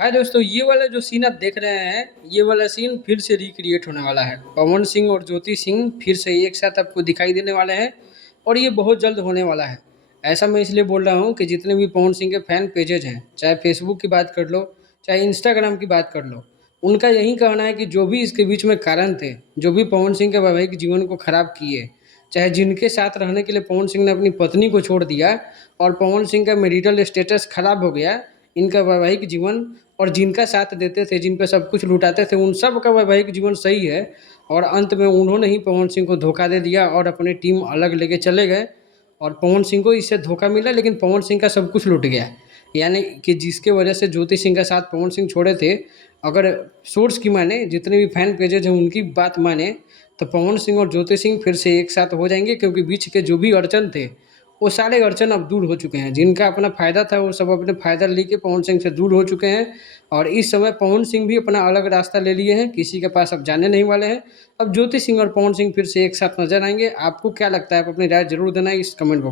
भाई दोस्तों, ये वाला जो सीन आप देख रहे हैं, ये वाला सीन फिर से रिक्रिएट होने वाला है। पवन सिंह और ज्योति सिंह फिर से एक साथ आपको दिखाई देने वाले हैं और ये बहुत जल्द होने वाला है। ऐसा मैं इसलिए बोल रहा हूँ कि जितने भी पवन सिंह के फैन पेजेज हैं, चाहे फेसबुक की बात कर लो, चाहे इंस्टाग्राम की बात कर लो, उनका यही कहना है कि जो भी इसके बीच में कारण थे, जो भी पवन सिंह के वैवाहिक जीवन को खराब किए, चाहे जिनके साथ रहने के लिए पवन सिंह ने अपनी पत्नी को छोड़ दिया और पवन सिंह का मैरिटल स्टेटस खराब हो गया, इनका वैवाहिक जीवन और जिनका साथ देते थे, जिन पे सब कुछ लुटाते थे, उन सब का वैवाहिक जीवन सही है। और अंत में उन्होंने ही पवन सिंह को धोखा दे दिया और अपनी टीम अलग लेके चले गए और पवन सिंह को इससे धोखा मिला, लेकिन पवन सिंह का सब कुछ लुट गया। यानी कि जिसके वजह से ज्योति सिंह का साथ पवन सिंह छोड़े थे, अगर सोर्स की माने, जितने भी फैन पेजेज हैं उनकी बात माने, तो पवन सिंह और ज्योति सिंह फिर से एक साथ हो जाएंगे, क्योंकि बीच के जो भी अड़चन थे वो सारे अड़चन अब दूर हो चुके हैं। जिनका अपना फ़ायदा था वो सब अपने फ़ायदा लेके पवन सिंह से दूर हो चुके हैं और इस समय पवन सिंह भी अपना अलग रास्ता ले लिए हैं, किसी के पास अब जाने नहीं वाले हैं। अब ज्योति सिंह और पवन सिंह फिर से एक साथ नजर आएंगे। आपको क्या लगता है? आप अपनी राय जरूर देना इस कमेंट बॉक्स।